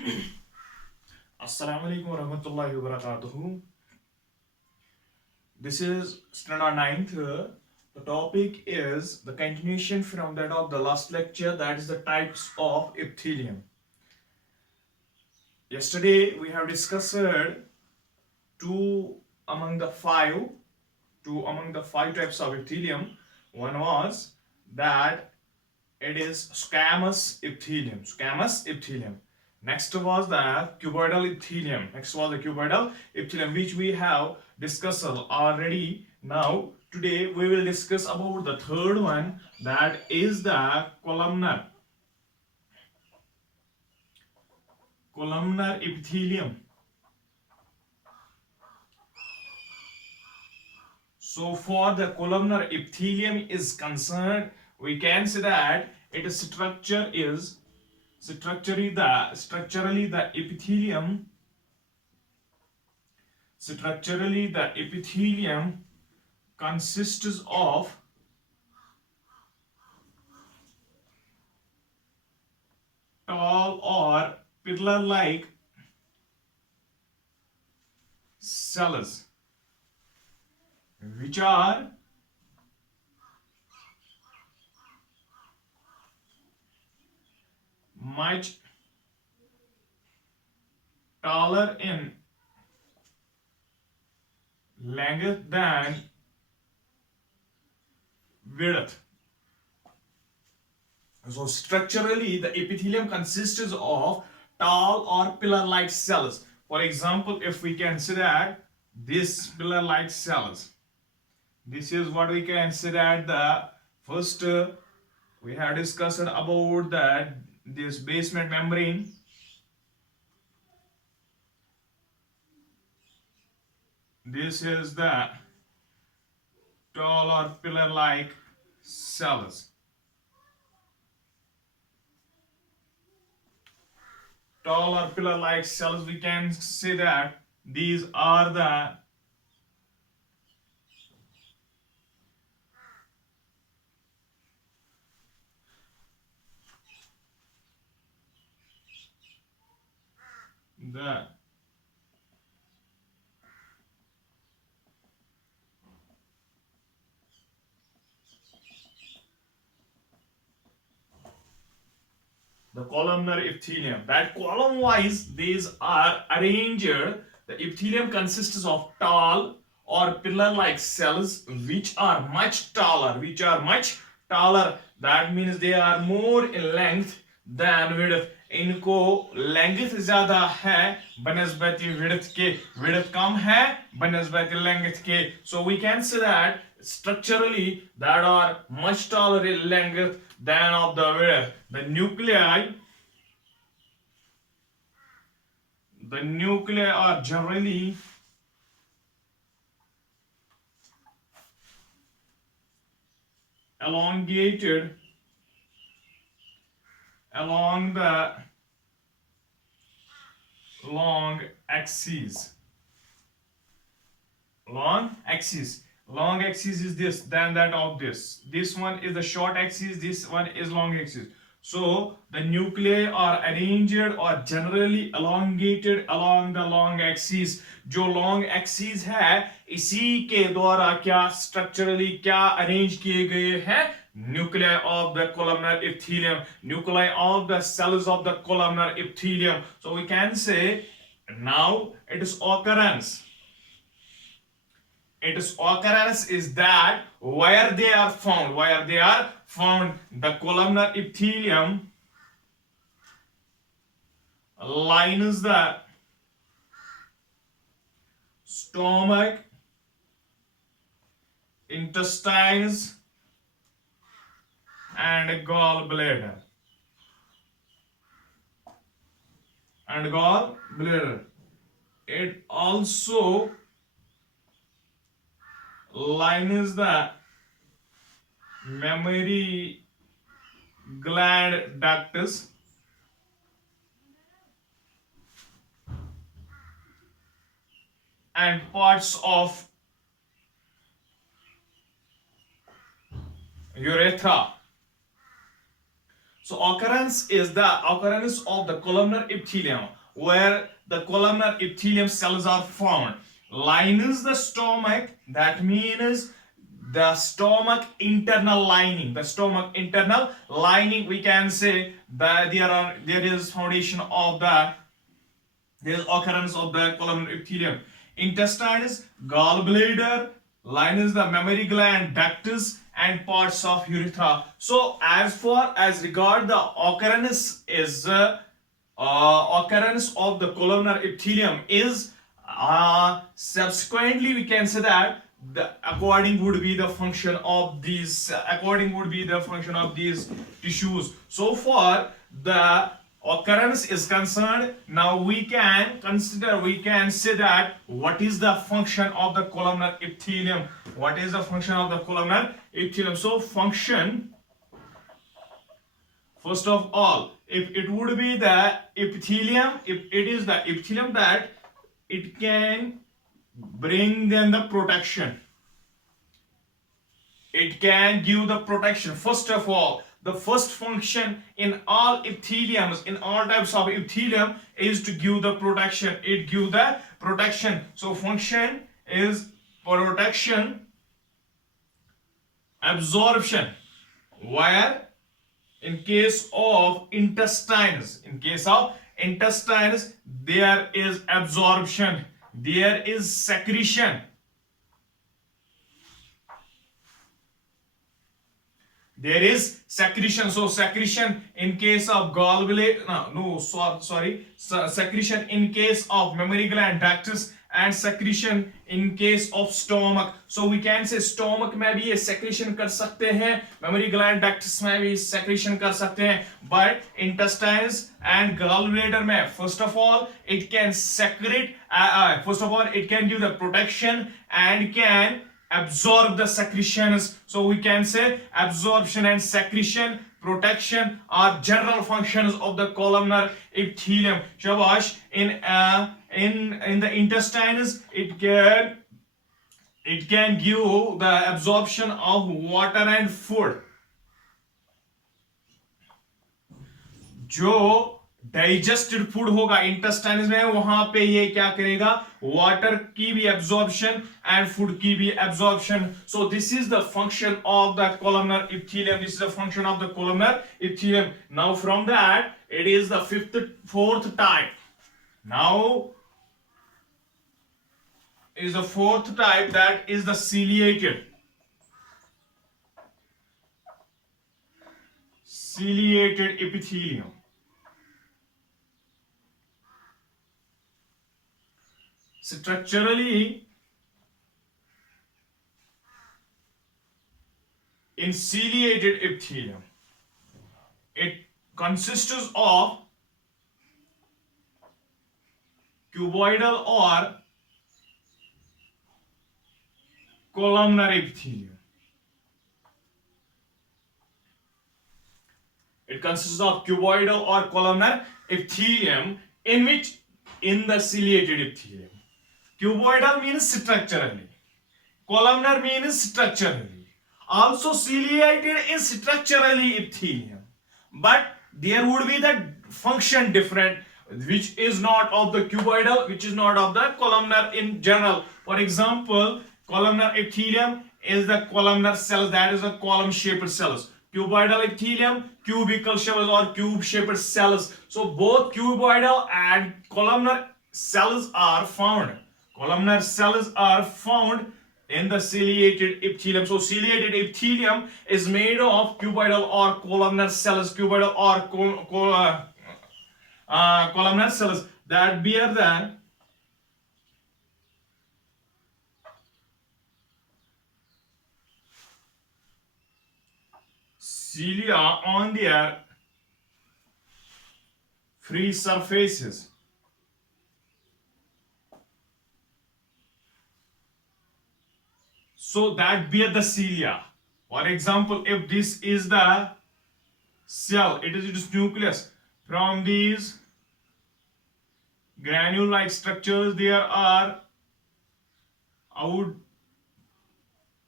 Assalamu alaikum warahmatullahi wabarakatuh. This is standard 9th. The topic is the continuation from that of the last lecture, that is the types of epithelium. Yesterday we have discussed two among the five two among the five types of epithelium. One was that it is squamous epithelium. Next was the cuboidal epithelium, which we have discussed already. Now today we will discuss about the third one, that is the columnar epithelium. So for the columnar epithelium is concerned, we can say that its structurally the epithelium consists of tall or pillar-like cells, which are much taller in length than width. So structurally, the epithelium consists of tall or pillar-like cells. For example, if we consider this pillar-like cells, this is what we consider the first. We have discussed about that this basement membrane. This is the tall or pillar-like cells. Tall or pillar-like cells, we can say that these are the the columnar epithelium. That column wise these are arranged. The epithelium consists of tall or pillar like cells which are much taller. That means they are more in length than width. इनको length ज्यादा है बनस्बती width के, width कम है बनस्बती length के. So we can say that structurally that are much taller in length than of the width. The nuclei are generally elongated along the long axis. Long axis is this, then that of this. This one is the short axis, this one is long axis. So the nuclei are arranged or generally elongated along the long axis. जो long axis है इसी के द्वारा क्या structurally क्या arrange किए गए हैं? Nuclei of the columnar epithelium, nuclei of the cells of the columnar epithelium. So we can say now its occurrence is that where they are found, the columnar epithelium lines the stomach, intestines and gallbladder. It also lines the mammary gland ducts and parts of urethra. So occurrence is the occurrence of the columnar epithelium, where the columnar epithelium cells are found. Lines the stomach, that means the stomach internal lining. The stomach internal lining, we can say that there is foundation of the there is occurrence of the columnar epithelium. Intestines, gallbladder, lines the mammary gland, ductus, and parts of urethra. So, as far as regard the occurrence is occurrence of the columnar epithelium is subsequently we can say that the according would be the function of these tissues. So far the occurrence is concerned, now we can say that what is the function of the columnar epithelium. What is the function of the columnar epithelium? So function, first of all, if it would be the epithelium, if it is the epithelium, that it can bring them the protection. It can give the protection. First of all, the first function in all epitheliums, in all types of epithelium, is to give the protection. It gives the protection. So function is protection, absorption, where in case of intestines, there is absorption, there is secretion. There is secretion. So secretion in case of gallbladder, secretion in case of mammary gland, ductus, and secretion in case of stomach. So we can say stomach में भी ये secretion कर सकते हैं, mammary gland, ductus में भी secretion कर सकते हैं, but intestines and gallbladder में first of all it can secrete, first of all it can give the protection and can absorb the secretions. So we can say absorption and secretion, protection are general functions of the columnar epithelium. Shabash. In the intestines, it can give the absorption of water and food. जो digested food होगा intestines में, वहां पे ये क्या करेगा, water की भी एब्जॉर्प्शन एंड फूड की भी absorption. So this is the function of the columnar epithelium. This is the function of the columnar epithelium. Now from that it is the fourth type. Now is the fourth type, that is the ciliated epithelium. Structurally, in ciliated epithelium, it consists of cuboidal or columnar epithelium. It consists of cuboidal or columnar epithelium, in the ciliated epithelium. Cuboidal means structurally, columnar means structurally, also ciliated is structurally epithelium, but there would be the function different, which is not of the cuboidal, which is not of the columnar in general. For example, columnar epithelium is the columnar cells, that is the column shaped cells. Cuboidal epithelium, cubical cells or cube shaped cells. So both cuboidal and columnar cells are found. Columnar cells are found in the ciliated epithelium. So ciliated epithelium is made of cuboidal or columnar cells, cuboidal or columnar cells that bear the cilia on their free surfaces. So that bear the cilia. For example, if this is the cell, it is its nucleus. From these granule-like structures, there are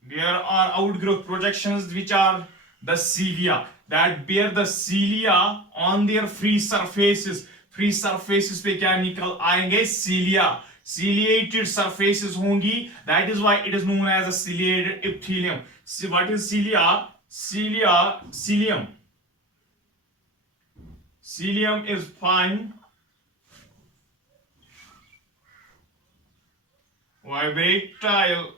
outgrowth projections, which are the cilia. that bear the cilia on their free surfaces. Free surfaces पे क्या निकल आएंगे? cilia. Ciliated surfaces होंगी. That is why it is known as a ciliated epithelium. So what is cilia? Cilium. Cilium is fine vibratile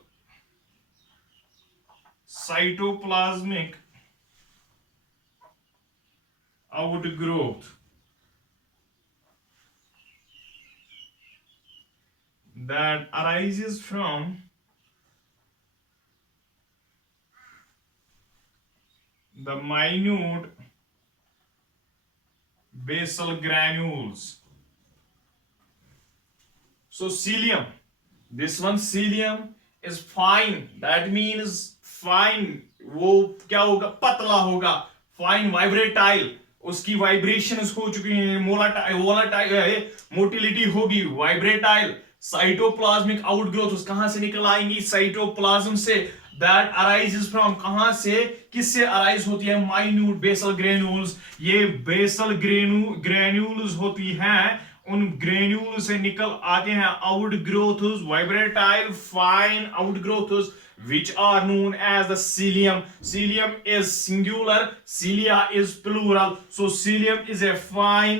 cytoplasmic outgrowth that arises from the minute basal granules. So cilium, this one cilium is fine. That means fine. वो क्या होगा? पतला होगा. Fine vibratile. उसकी vibrations हो चुकी हैं. Volatile motility होगी. वाइब्रेटाइल साइटोप्लाज्मिक आउटग्रोथ कहां से निकल आएंगी? साइटोप्लाज्म से. दैट अराइजेस फ्रॉम कहां से? किससे अराइज होती है? Minute basal granules. ये बेसल ग्रेन्यूल्स होती हैं. उन ग्रेन्यूल से निकल आते हैं outgrowths, vibratile fine outgrowths, which are known as the cilium. Cilium is singular, cilia is plural. So cilium is a fine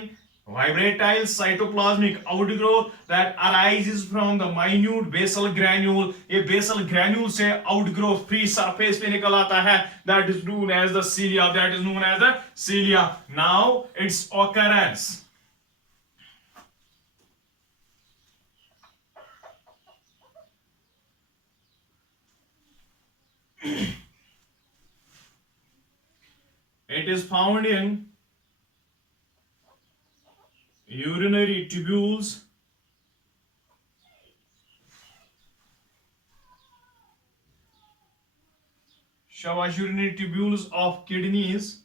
vibratile cytoplasmic outgrowth that arises from the minute basal granule. ये basal granule से outgrowth free surface पे निकल आता है. That is known as the cilia. That is known as the cilia. Now its occurrence. It is found in urinary tubules, urinary tubules of kidneys,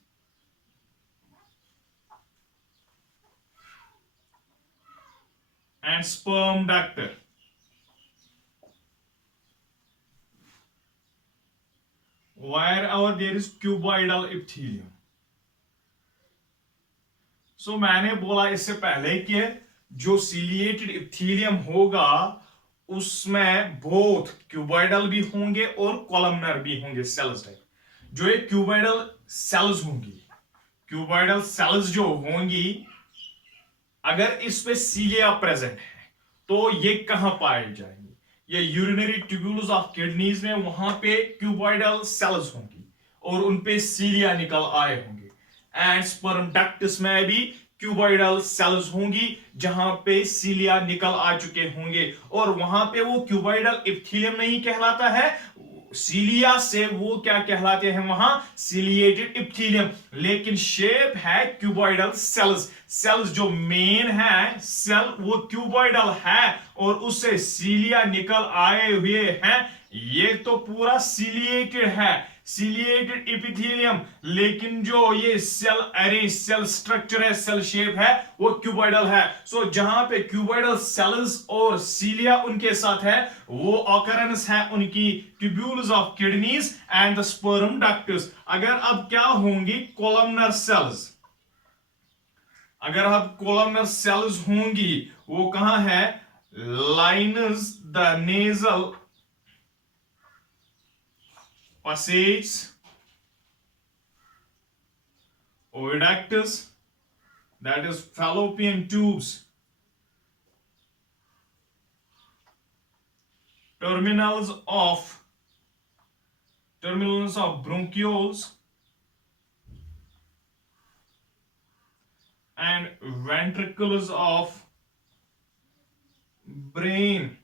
and sperm duct. Wherever there is cuboidal epithelium. So मैंने बोला इससे पहले कि जो ciliated epithelium होगा उसमें both cuboidal भी होंगे और columnar भी होंगे cells टाइप. जो ये cuboidal cells होंगी, cuboidal cells जो होंगी, अगर इस पे cilia present है तो ये कहां पाए जाएंगे? ये यूरिनरी ट्यूब्यूल्स ऑफ किडनीज में वहां पे क्यूबॉइडल सेल्स होंगी और उन पे सीलिया निकल आए होंगे. एंड स्पर्म डक्ट्स में भी क्यूबॉइडल सेल्स होंगी जहां पे सीलिया निकल आ चुके होंगे और वहां पे वो क्यूबॉइडल एपिथेलियम नहीं कहलाता है. सीलिया से वो क्या कहलाते हैं? वहां सिलिएटेड एपिथेलियम. लेकिन शेप है क्यूबॉइडल सेल्स. सेल्स जो मेन है सेल वो क्यूबॉइडल है और उससे सीलिया निकल आए हुए हैं. ये तो पूरा सिलिएटेड है, सिलिएटेड एपिथेलियम. लेकिन जो ये सेल अरेंज सेल स्ट्रक्चर है, सेल शेप है, वो क्यूबॉइडल है. सो जहां पे क्यूबॉइडल सेल्स और सीलिया उनके साथ है वो ऑकरेंस है उनकी tubules of kidneys and the sperm ducts. अगर अब क्या होंगी? Columnar cells. अगर अब कोलमनर सेल्स होंगी वो कहां है? Lines the nasal passage, oviductus, that is fallopian tubes, terminals of bronchioles and ventricles of brain.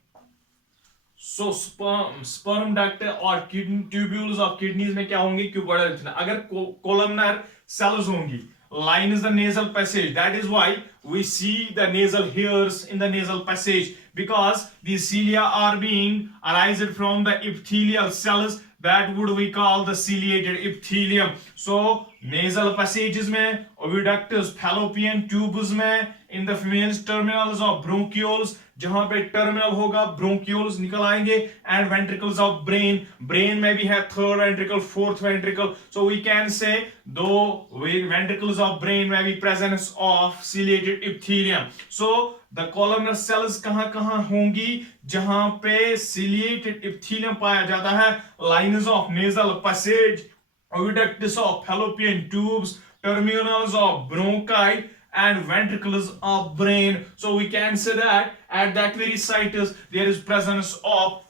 So sperm duct और tubules of kidneys में क्या होंगी? क्यूबॉइडल. अगर columnar cells होंगी, line is the nasal passage. That is why we see the nasal hairs in the nasal passage, because the cilia are being arised from the epithelial cells. That would we call the ciliated epithelium. So nasal passages में, oviductus, fallopian tubes में, in the females terminals of bronchioles, जहां पे terminal होगा bronchioles निकल आएंगे, and ventricles of brain, brain में भी है third ventricle, fourth ventricle, so we can say though ventricles of brain में भी presence of ciliated epithelium. So the columnar cells कहां कहां होंगी जहां पे ciliated epithelium पाया जाता है, lines of nasal passage, oviductus of fallopian tubes, terminals of bronchi, and ventricles of brain. So we can say that at that very site there is presence of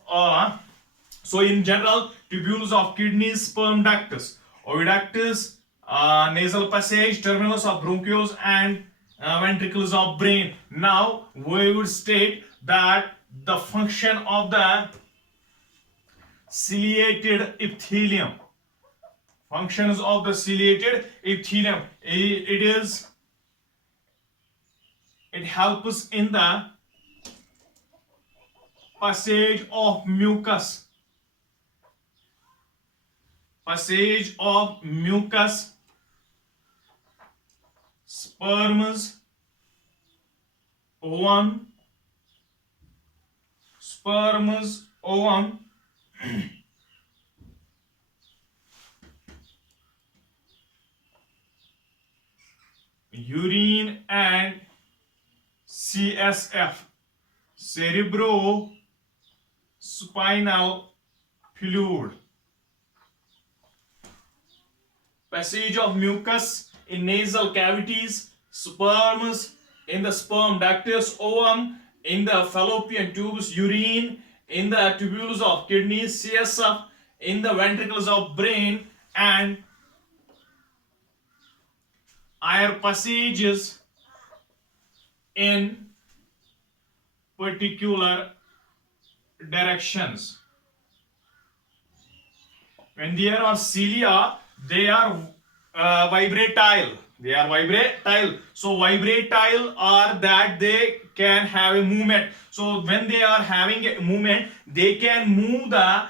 so in general, tubules of kidneys, sperm ductus, oviductus, nasal passage, terminals of bronchioles, and ventricles of brain. Now we would state that the function of the ciliated epithelium. Functions of the ciliated epithelium. It helps in the passage of mucus. Passage of mucus, sperms, ovum, urine, and CSF, cerebrospinal fluid. Passage of mucus in nasal cavities, sperms in the sperm ductus, ovum in the fallopian tubes, urine in the tubules of kidneys, CSF in the ventricles of brain, and air passages in particular directions. When there are cilia, they are vibratile. So vibratile are that they can have a movement. So when they are having a movement, they can move the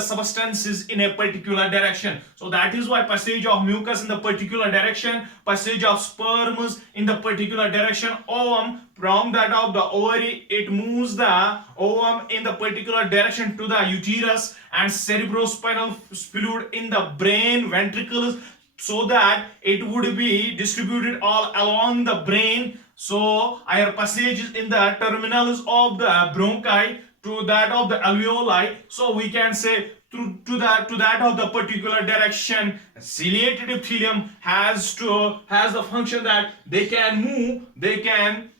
substances in a particular direction. So that is why passage of mucus in the particular direction, passage of sperms in the particular direction, ovum from that of the ovary, it moves the ovum in the particular direction to the uterus, and cerebrospinal fluid in the brain ventricles, so that it would be distributed all along the brain. So air passages in the terminals of the bronchi to that of the alveoli. So we can say to that of the particular direction, ciliated epithelium has the function that they can move, they can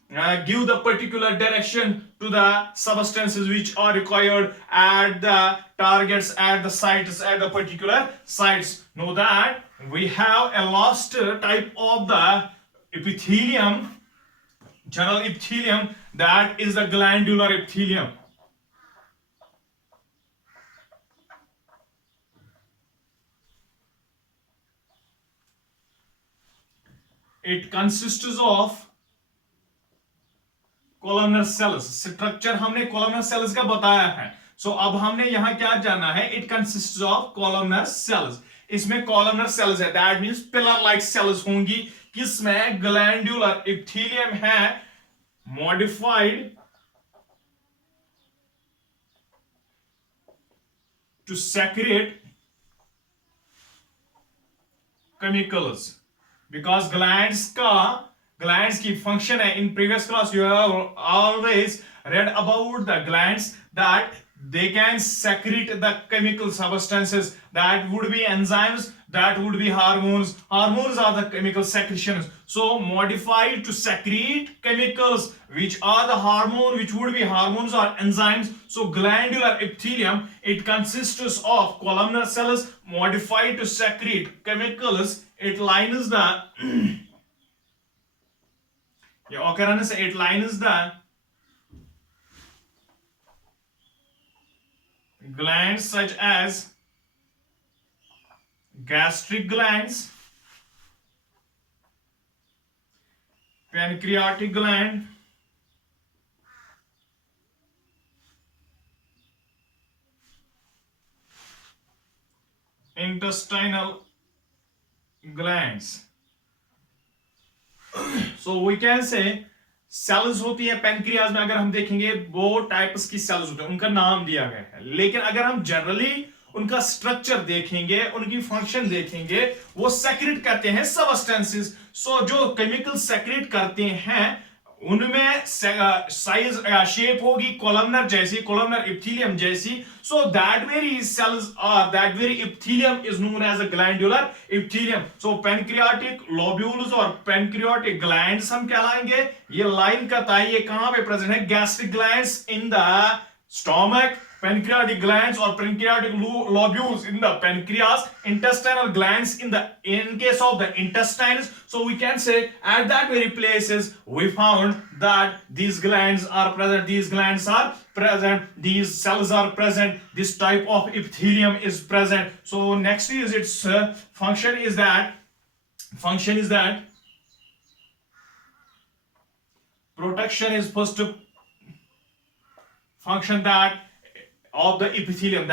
give the particular direction to the substances which are required at the targets, at the sites, at the particular sites. Know that we have a last type of the epithelium, general epithelium, that is the glandular epithelium. It consists of columnar cells. Structure हमने columnar cells का बताया है. So अब हमने यहाँ क्या जानना है? It consists of columnar cells. इसमें columnar cells है. That means pillar-like cells होंगी. किसमें? Glandular epithelium है. Modified to secrete chemicals. Because glands की function है, in previous class you have always read about the glands that they can secrete the chemical substances, that would be enzymes, that would be hormones. Hormones are the chemical secretions. So modified to secrete chemicals, which are the hormone, which would be hormones or enzymes. So glandular epithelium, it consists of columnar cells modified to secrete chemicals. It lines the occurrence, it lines the glands such as gastric glands, pancreatic gland, intestinal glands. So we can say cells होती है pancreas में, अगर हम देखेंगे वो types की sales होते हैं, उनका नाम दिया गया है, लेकिन अगर हम जनरली उनका स्ट्रक्चर देखेंगे, उनकी फंक्शन देखेंगे, वो सेक्रेट करते हैं सबस्टेंसेस। सो जो केमिकल सेक्रेट करते हैं उनमें साइज शेप होगी कोलमनर जैसी, कोलमनर इप्थीलियम जैसी। So that very cells are, that very epithelium is known as a glandular epithelium. So pancreatic lobules और पेनक्रियाटिक ग्लैंड्स हम कहलाएंगे। ये लाइन का ताई ये कहां पे प्रेजेंट है? Gastric glands in the stomach, pancreatic glands or pancreatic lobules in the pancreas, intestinal glands in case of the intestines. So we can say at that very places we found that these glands are present, these glands are present, these cells are present, this type of epithelium is present. So next is its function is that protection is first function that of the epithelium,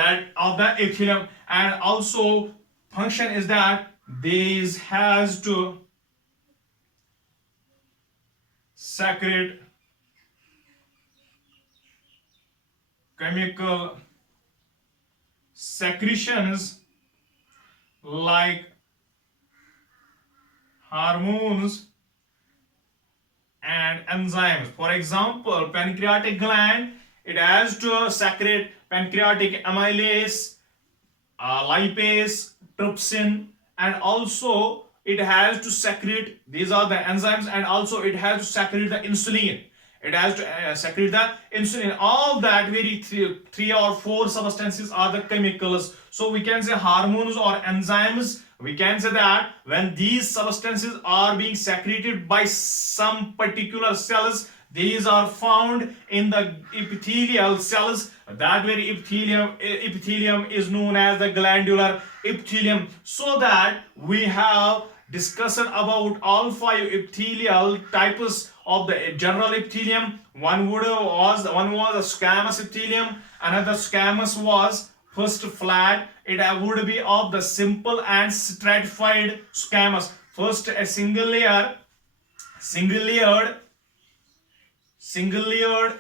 and also function is that these has to secrete chemical secretions like hormones and enzymes. For example, pancreatic gland, it has to secrete pancreatic amylase, lipase, trypsin, and also it has to secrete, these are the enzymes, and also it has to secrete the insulin. It has to secrete the insulin. All that very three or four substances are the chemicals. So we can say hormones or enzymes. We can say that when these substances are being secreted by some particular cells, these are found in the epithelial cells. That very epithelium is known as the glandular epithelium. So that we have discussion about all 5 epithelial types of the general epithelium. One was a squamous epithelium. Another squamous was first flat. It would be of the simple and stratified squamous. First a single layered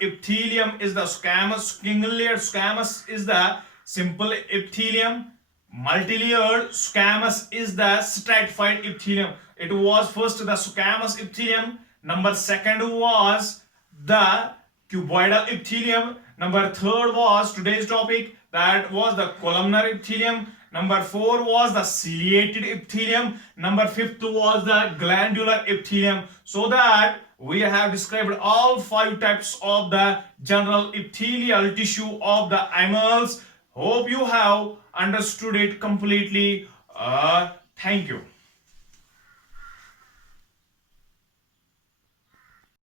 epithelium is the squamous. Single layered squamous is the simple epithelium. Multilayered squamous is the stratified epithelium. It was first the squamous epithelium. Number second was the cuboidal epithelium. Number third was today's topic, that was the columnar epithelium. Number 4 was the ciliated epithelium. Number 5 was the glandular epithelium. So that we have described all 5 types of the general epithelial tissue of the animals. Hope you have understood it completely. Thank you.